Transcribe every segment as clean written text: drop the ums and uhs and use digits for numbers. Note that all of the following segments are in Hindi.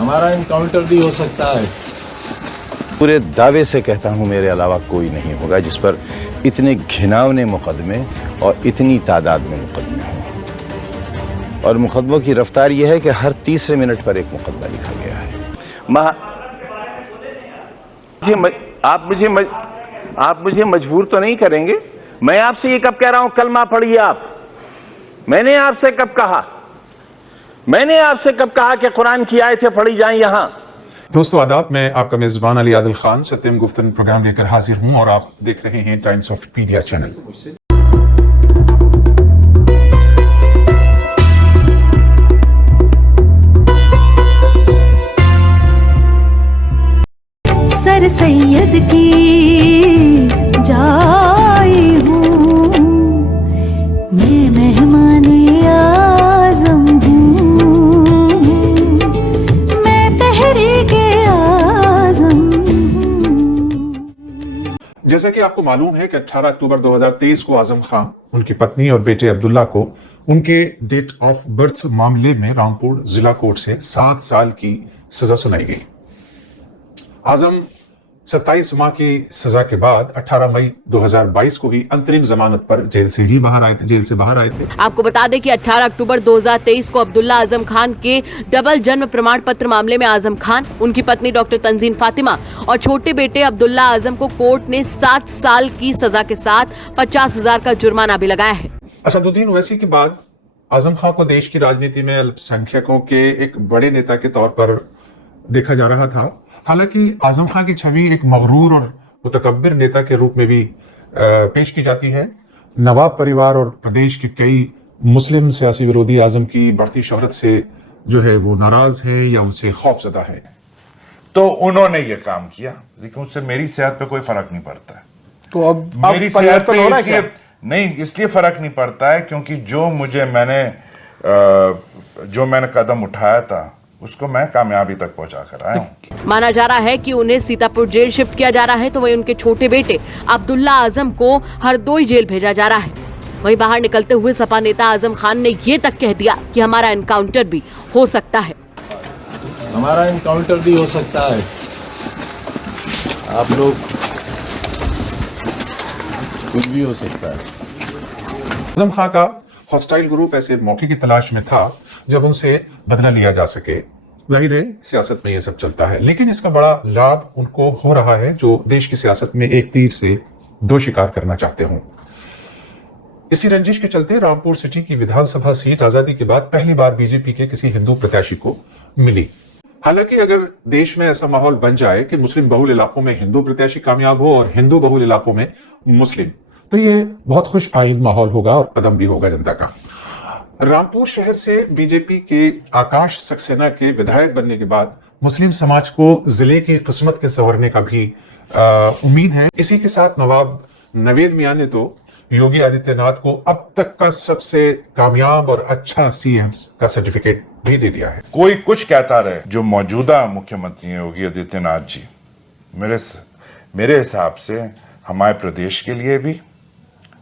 हमारा इनकाउंटर भी हो सकता है। पूरे दावे से कहता हूं मेरे अलावा कोई नहीं होगा जिस पर इतने घिनौने मुकदमे और इतनी तादाद में मुकदमे हों। और मुकदमों की रफ्तार यह है कि हर तीसरे मिनट पर एक मुकदमा लिखा गया है। आप मुझे मजबूर तो नहीं करेंगे? मैं आपसे ये कब कह रहा हूं कलमा पढ़िए आप? मैंने आपसे कब कहा? मैंने आपसे कब कहा कि कुरान की आयतें पढ़ी जाएं यहां? दोस्तों आदाब, मैं आपका मेजबान अली आदिल खान सत्यम गुफ्तन प्रोग्राम लेकर हाजिर हूं और आप देख रहे हैं times of media channel. Sir Syed की जाई हूँ, मैं मेहमाने आज़म हूँ, मैं तहरीके आज़म हूँ। जैसा कि आपको मालूम है कि 18 अक्टूबर 2023 को आजम खान, उनकी पत्नी और बेटे अब्दुल्ला को उनके डेट ऑफ बर्थ मामले में रामपुर जिला कोर्ट से 7 साल की सजा सुनाई गई। आजम 27 माह की सजा के बाद 18 मई 2022 को भी अंतरिम जमानत पर जेल से बाहर आए थे। आपको बता दें कि 18 अक्टूबर 2023 को अब्दुल्ला आजम खान के डबल जन्म प्रमाण पत्र मामले में आजम खान, उनकी पत्नी डॉक्टर तंजीन फातिमा और छोटे बेटे अब्दुल्ला आजम को कोर्ट ने 7 साल की सजा के साथ 50,000 का जुर्माना भी लगाया है। असदुद्दीन ओवैसी के बाद आजम खान को देश की राजनीति में अल्पसंख्यकों के एक बड़े नेता के तौर पर देखा जा रहा था। हालांकि आजम खान की छवि एक मगरूर और मुतकब्बिर नेता के रूप में भी पेश की जाती है। नवाब परिवार और प्रदेश के कई मुस्लिम सियासी विरोधी आजम की बढ़ती शोहरत से जो है वो नाराज है या उनसे खौफजदा है। तो उन्होंने ये काम किया, लेकिन उससे मेरी सेहत पे कोई फर्क नहीं पड़ता है। तो अब मेरी सेहत पे इसलिए फर्क नहीं पड़ता है क्योंकि जो मैंने कदम उठाया था उसको मैं कामयाबी तक पहुंचा कर आया हूं। माना जा रहा है कि उन्हें सीतापुर जेल शिफ्ट किया जा रहा है, तो वहीं उनके छोटे बेटे अब्दुल्ला आजम को हरदोई जेल भेजा जा रहा है। वहीं बाहर निकलते हुए सपा नेता आजम खान ने ये तक कह दिया कि हमारा एनकाउंटर भी हो सकता है। हमारा इनकाउंटर भी हो सकता है। आप लोग कुछ भी हो सकता है। आजम खान का हॉस्टाइल ग्रुप ऐसे मौके की तलाश में था जब उनसे बदला लिया जा सके। जाहिर है सियासत में ये सब चलता है, लेकिन इसका बड़ा लाभ उनको हो रहा है जो देश की सियासत में एक तीर से 2 शिकार करना चाहते हों। इसी रंजिश के चलते रामपुर सिटी की विधानसभा सीट आजादी के बाद पहली बार बीजेपी के किसी हिंदू प्रत्याशी को मिली। हालांकि अगर देश में ऐसा माहौल बन जाए कि मुस्लिम बहुल इलाकों में हिंदू प्रत्याशी कामयाब हो और हिंदू बहुल इलाकों में मुस्लिम, तो ये बहुत खुश आइंद माहौल होगा और कदम भी होगा जनता का। रामपुर शहर से बीजेपी के आकाश सक्सेना के विधायक बनने के बाद मुस्लिम समाज को जिले की किस्मत के संवरने का भी उम्मीद है। इसी के साथ नवाब नवेद मियां ने तो योगी आदित्यनाथ को अब तक का सबसे कामयाब और अच्छा सीएम का सर्टिफिकेट भी दे दिया है। कोई कुछ कहता रहे, जो मौजूदा मुख्यमंत्री योगी आदित्यनाथ जी मेरे हिसाब से हमारे प्रदेश के लिए भी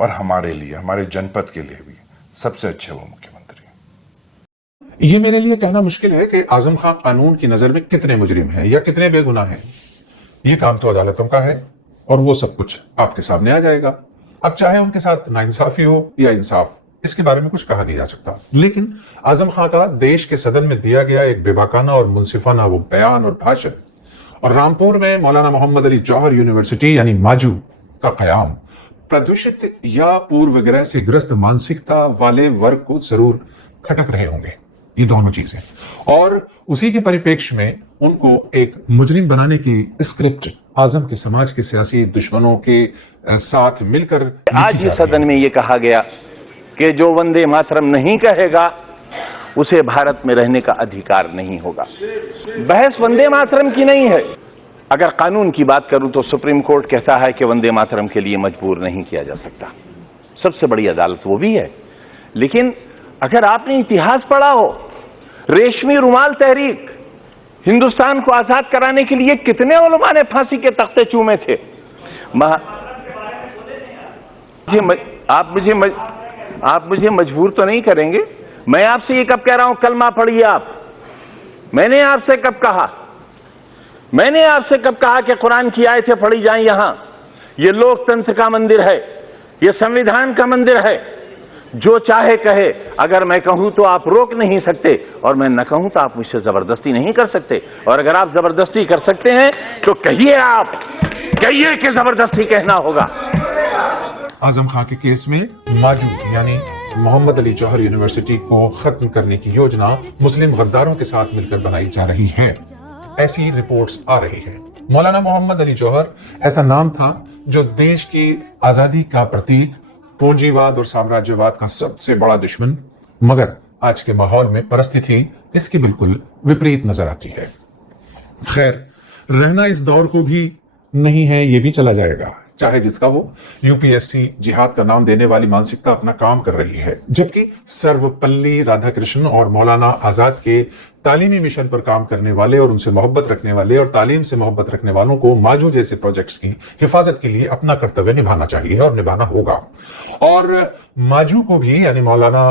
और हमारे लिए, हमारे जनपद के लिए भी सबसे अच्छे वो मुख्यमंत्री। ये मेरे लिए कहना मुश्किल है कि आजम खान कानून की नजर में कितने मुजरिम हैं या कितने बेगुनाह हैं। ये काम तो अदालतों का है और वो सब कुछ आपके सामने आ जाएगा। अब चाहे उनके साथ नाइंसाफी हो या इंसाफ, इसके बारे में कुछ कहा नहीं जा सकता। लेकिन आजम खान का देश के सदन में दिया गया एक बेबाकाना और मुंसिफाना वो बयान और भाषण, और रामपुर में मौलाना मोहम्मद अली जौहर यूनिवर्सिटी यानी माजू का कयाम प्रदूषित या पूर्वग्रह से ग्रस्त मानसिकता वाले वर्ग को जरूर खटक रहे होंगे। ये दोनों चीजें, और उसी के परिप्रेक्ष्य में उनको एक मुजरिम बनाने की स्क्रिप्ट आजम के समाज के सियासी दुश्मनों के साथ मिलकर आज ही सदन में ये कहा गया कि जो वंदे मातरम नहीं कहेगा उसे भारत में रहने का अधिकार नहीं होगा। बहस वंदे मातरम की नहीं है। अगर कानून की बात करूं तो सुप्रीम कोर्ट कहता है कि वंदे मातरम के लिए मजबूर नहीं किया जा सकता। सबसे बड़ी अदालत वो भी है। लेकिन अगर आपने इतिहास पढ़ा हो, रेशमी रुमाल तहरीक, हिंदुस्तान को आजाद कराने के लिए कितने उलमा ने फांसी के तख्ते चूमे थे। आप मुझे मजबूर तो नहीं करेंगे? मैं आपसे ये कब कह रहा हूं कलमा पढ़िए आप? मैंने आपसे कब कहा, मैंने आपसे कब कहा कि कुरान की आयतें पढ़ी जाएं यहां? ये लोकतंत्र का मंदिर है, ये संविधान का मंदिर है। जो चाहे कहे, अगर मैं कहूं तो आप रोक नहीं सकते, और मैं न कहूं तो आप मुझसे जबरदस्ती नहीं कर सकते। और अगर आप जबरदस्ती कर सकते हैं तो कहिए, आप कहिए कि जबरदस्ती कहना होगा। आजम खां के केस में माजू यानी मोहम्मद अली जौहर यूनिवर्सिटी को खत्म करने की योजना मुस्लिम गद्दारों के साथ मिलकर बनाई जा रही है, ऐसी रिपोर्ट्स आ रही है। मौलाना मोहम्मद अली जौहर ऐसा नाम था जो देश की आजादी का प्रतीक, पूंजीवाद और साम्राज्यवाद का सबसे बड़ा दुश्मन, मगर आज के माहौल में परिस्थिति इसकी बिल्कुल विपरीत नजर आती है। खैर, रहना इस दौर को भी नहीं है, ये भी चला जाएगा, चाहे जिसका हो। यूपीएससी जिहाद का नाम देने वाली मानसिकता अपना काम कर रही है, जबकि सर्वपल्ली राधाकृष्णन और मौलाना आजाद के तालीमी मिशन पर काम करने वाले और उनसे मोहब्बत रखने वाले और तालीम से मोहब्बत रखने वालों को माजू जैसे प्रोजेक्ट्स की हिफाजत के लिए अपना कर्तव्य निभाना चाहिए और निभाना होगा। और माजू को भी यानी मौलाना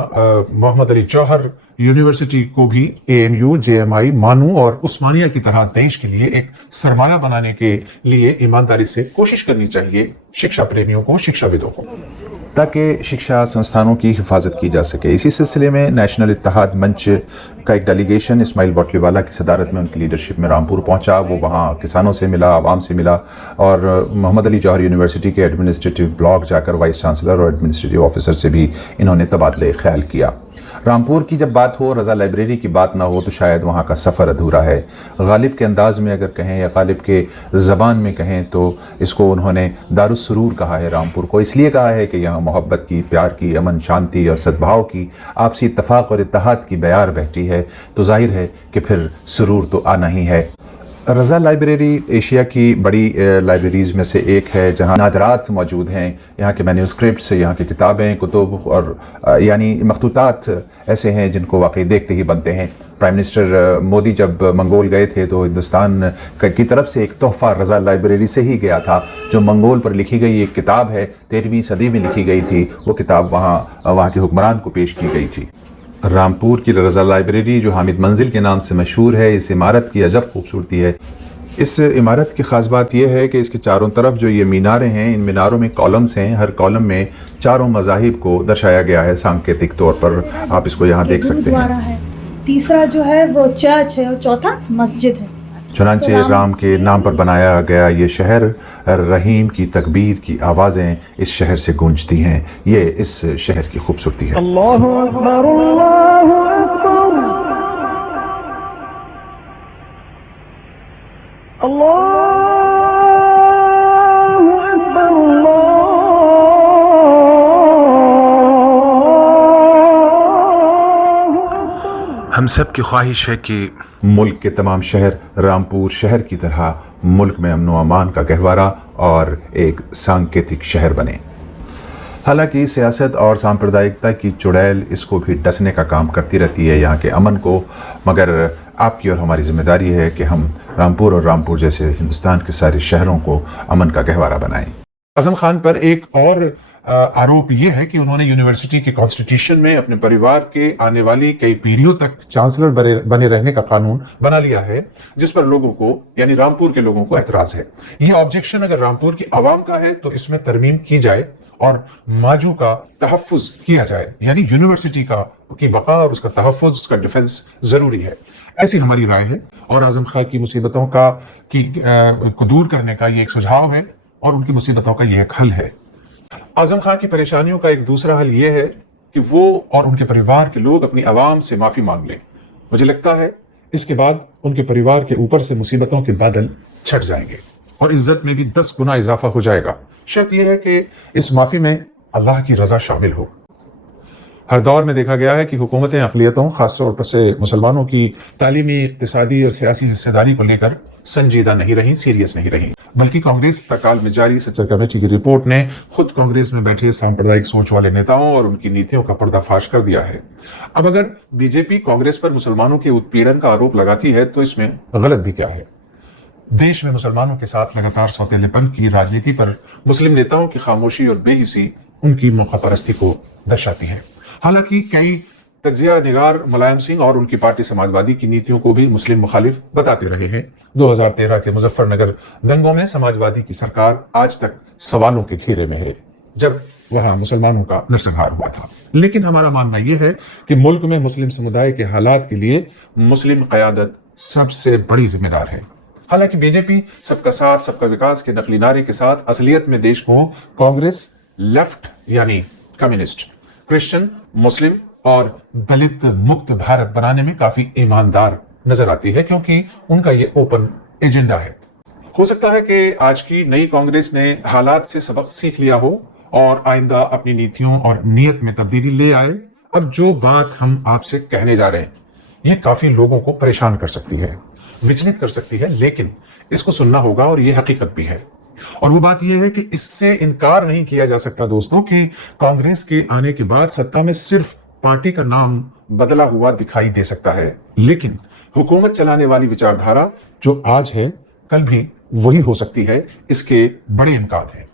मोहम्मद अली जौहर यूनिवर्सिटी को भी एएमयू, जेएमआई, मानू और उस्मानिया की तरह देश के लिए एक सरमाया बनाने के लिए ईमानदारी से कोशिश करनी चाहिए शिक्षा प्रेमियों को, शिक्षाविदों को, ताकि शिक्षा संस्थानों की हिफाजत की जा सके। इसी सिलसिले में नेशनल इत्तेहाद मंच का एक डेलीगेशन इस्माइल बोटलीवाला की सदारत में, उनकी लीडरशिप में रामपुर पहुंचा। वो वहाँ किसानों से मिला, आवाम से मिला और मोहम्मद अली जौहर यूनिवर्सिटी के एडमिनिस्ट्रेटिव ब्लॉक जाकर वाइस चांसलर और एडमिनिस्ट्रेटिव ऑफिसर से भी इन्होंने तबादले ख्याल किया। रामपुर की जब बात हो, रज़ा लाइब्रेरी की बात ना हो तो शायद वहाँ का सफ़र अधूरा है। गालिब के अंदाज़ में अगर कहें या गालिब के ज़बान में कहें तो इसको उन्होंने दारुस सुरूर कहा है। रामपुर को इसलिए कहा है कि यहाँ मोहब्बत की, प्यार की, अमन शांति और सद्भाव की, आपसी इत्तफ़ाक़ और इत्तेहाद की बयार बहती है, तो जाहिर है कि फिर सुरूर तो आना ही है। रज़ा लाइब्रेरी एशिया की बड़ी लाइब्रेरीज़ में से एक है, जहाँ नादरात मौजूद हैं। यहाँ के मैन्यूस्क्रिप्ट्स, यहाँ की किताबें, कुतुब और यानी मखतूतात ऐसे हैं जिनको वाकई देखते ही बनते हैं। प्राइम मिनिस्टर मोदी जब मंगोल गए थे तो हिंदुस्तान की तरफ से एक तोहफ़ा रज़ा लाइब्रेरी से ही गया था, जो मंगोल पर लिखी गई एक किताब है, 13वीं सदी में लिखी गई थी। वो किताब वहाँ के हुक्मरान को पेश की गई थी। रामपुर की रज़ा लाइब्रेरी जो हामिद मंजिल के नाम से मशहूर है, इस इमारत की अजब खूबसूरती है। इस इमारत की ख़ास बात यह है कि इसके चारों तरफ जो ये मीनारें हैं, इन मीनारों में कॉलम्स हैं। हर कॉलम में चारों मज़ाहिब को दर्शाया गया है सांकेतिक तौर पर। आप इसको यहाँ देख सकते हैं। तीसरा जो है वो चर्च है और चौथा मस्जिद है। चुनांचे राम के नाम पर बनाया गया ये शहर, रहीम की तकबीर की आवाज़ें इस शहर से गूंजती हैं। ये इस शहर की खूबसूरती है। अल्लाहु अकबर, अल्लाहु अकबर, अल्लाहु अकबर, हम सब की ख्वाहिश है कि मुल्क के तमाम शहर रामपुर शहर की तरह मुल्क में अमन व अमान का गहवारा और एक सांकेतिक शहर बने। हालांकि सियासत और सांप्रदायिकता की चुड़ैल इसको भी डसने का काम करती रहती है, यहाँ के अमन को, मगर आपकी और हमारी जिम्मेदारी है कि हम रामपुर और रामपुर जैसे हिंदुस्तान के सारे शहरों को अमन का गहवारा बनाएं। आजम खान पर एक और आरोप यह है कि उन्होंने यूनिवर्सिटी के कॉन्स्टिट्यूशन में अपने परिवार के आने वाली कई पीढ़ियों तक चांसलर बने रहने का कानून बना लिया है, जिस पर लोगों को यानी रामपुर के लोगों को एतराज है। यह ऑब्जेक्शन अगर रामपुर की आवाम का है तो इसमें तरमीम की जाए और माजू का तहफ़्फ़ुज़ किया जाए, यानी यूनिवर्सिटी की बका और उसका तहफ़्फ़ुज़, उसका डिफेंस जरूरी है, ऐसी हमारी राय है। और आजम खान की मुसीबतों को दूर करने का ये एक सुझाव है और उनकी मुसीबतों का यह एक हल है। आजम खान की परेशानियों का एक दूसरा हल यह है कि वो और उनके परिवार के लोग अपनी आवाम से माफी मांग लें। मुझे लगता है इसके बाद उनके परिवार के ऊपर से मुसीबतों के बादल छट जाएंगे और इज्जत में भी 10 गुना इजाफा हो जाएगा। शर्त यह है कि इस माफी में अल्लाह की रजा शामिल हो। हर दौर में देखा गया है कि हुकूमतें अक़लियतों, खासतौर पर से मुसलमानों की तालीमी, इक़्तिसादी और सियासी हिस्सेदारी को लेकर संजीदा नहीं रही, सीरियस नहीं रही, बल्कि कांग्रेस तकाल में जारी सच्चर कमेटी की रिपोर्ट ने खुद कांग्रेस में बैठे सांप्रदायिक सोच वाले नेताओं और उनकी नीतियों का पर्दाफाश कर दिया है। अब अगर बीजेपी कांग्रेस पर मुसलमानों के उत्पीड़न का आरोप लगाती है तो इसमें गलत भी क्या है? देश में मुसलमानों के साथ लगातार सौतेलेपन की राजनीति पर मुस्लिम नेताओं की खामोशी और बेहिसी उनकी मौकापरस्ती को दर्शाती है। हालांकि कई तज्जिया निगार मुलायम सिंह और उनकी पार्टी समाजवादी की नीतियों को भी मुस्लिम मुखालिफ बताते रहे हैं। 2013 के मुजफ्फरनगर दंगों में समाजवादी की सरकार आज तक सवालों के घेरे में है, जब वहां मुसलमानों का नरसंहार हुआ था। लेकिन हमारा मानना यह है कि मुल्क में मुस्लिम समुदाय के हालात के लिए मुस्लिम क़यादत सबसे बड़ी जिम्मेदार है। हालांकि बीजेपी सबका साथ सबका विकास के नकली नारे के साथ असलियत में देश को कांग्रेस, लेफ्ट यानी कम्युनिस्ट, क्रिश्चियन, मुस्लिम और दलित मुक्त भारत बनाने में काफी ईमानदार नजर आती है, क्योंकि उनका ये ओपन एजेंडा है। हो सकता है कि आज की नई कांग्रेस ने हालात से सबक सीख लिया हो और आइंदा अपनी नीतियों और नियत में तब्दीली ले आए। अब जो बात हम आपसे कहने जा रहे हैं, ये काफी लोगों को परेशान कर सकती है, विचलित कर सकती है, लेकिन इसको सुनना होगा और ये हकीकत भी है। और वो बात यह है कि इससे इनकार नहीं किया जा सकता दोस्तों कि कांग्रेस के आने के बाद सत्ता में सिर्फ पार्टी का नाम बदला हुआ दिखाई दे सकता है, लेकिन हुकूमत चलाने वाली विचारधारा जो आज है कल भी वही हो सकती है, इसके बड़े इम्कान हैं।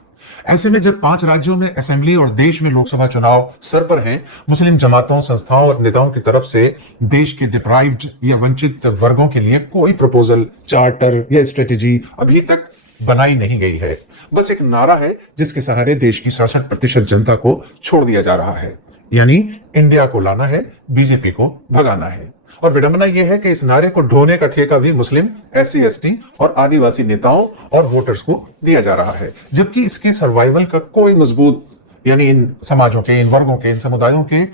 ऐसे में जब 5 राज्यों में असेंबली और देश में लोकसभा चुनाव सर पर हैं, मुस्लिम जमातों, संस्थाओं और नेताओं की तरफ से देश के डिप्राइव्ड या वंचित वर्गों के लिए कोई प्रपोजल, चार्टर या स्ट्रेटेजी अभी तक बनाई नहीं गई है। बस एक नारा है जिसके सहारे देश की 67% जनता को छोड़ दिया जा रहा है, यानी इंडिया को लाना है, बीजेपी को भगाना है। और विडंबना यह है कि इस नारे को ढोने का ठेका भी मुस्लिम, SC, ST और आदिवासी नेताओं और वोटर्स को दिया जा रहा है, जबकि इसके सर्वाइवल का कोई मजबूत, यानी इन समाजों के, इन वर्गों के, इन समुदायों के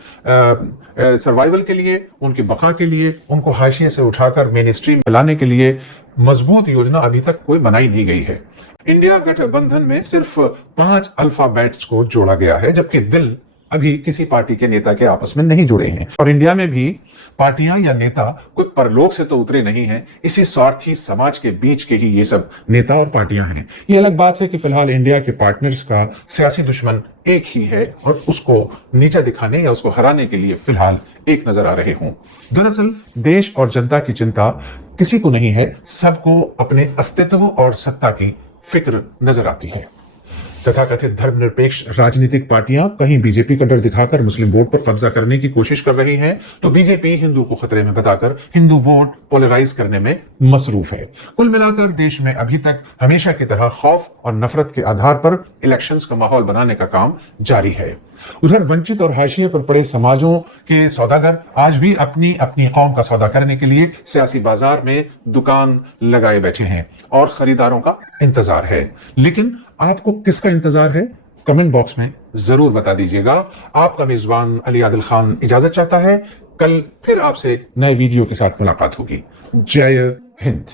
सर्वाइवल के लिए, उनकी बका के लिए, उनको हाशिए से उठाकर मेन स्ट्रीम लाने के लिए मजबूत योजना अभी तक कोई बनाई नहीं गई है। इंडिया गठबंधन में सिर्फ 5 अल्फाबेट्स को जोड़ा गया है, जबकि दिल अभी किसी पार्टी के नेता के आपस में नहीं जुड़े हैं। और इंडिया में भी पार्टियां या नेता कोई परलोक से तो उतरे नहीं हैं, इसी स्वार्थी समाज के बीच के ही ये सब नेता और पार्टियां हैं। ये अलग बात है कि फिलहाल इंडिया के पार्टनर्स का सियासी दुश्मन एक ही है और उसको नीचा दिखाने या उसको हराने के लिए फिलहाल एक नजर आ रहे हों। दरअसल देश और जनता की चिंता किसी को नहीं है, सबको अपने अस्तित्व और सत्ता की फिक्र नजर आती है। तथाकथित धर्मनिरपेक्ष राजनीतिक पार्टियां कहीं बीजेपी का डर दिखाकर मुस्लिम वोट पर कब्जा करने की कोशिश कर रही हैं, तो बीजेपी हिंदू को खतरे में बताकर हिंदू वोट पोलराइज करने में मसरूफ है। कुल मिलाकर देश में अभी तक हमेशा की तरह खौफ और नफरत के आधार पर इलेक्शंस का माहौल बनाने का काम जारी है। उधर वंचित और हाशिए पर पड़े समाजों के सौदागर आज भी अपनी अपनी कौम का सौदा करने के लिए सियासी बाजार में दुकान लगाए बैठे हैं और खरीदारों का इंतजार है। लेकिन आपको किसका इंतजार है? कमेंट बॉक्स में जरूर बता दीजिएगा। आपका मेजबान अली आदिल खान इजाजत चाहता है। कल फिर आपसे नए वीडियो के साथ मुलाकात होगी। जय हिंद।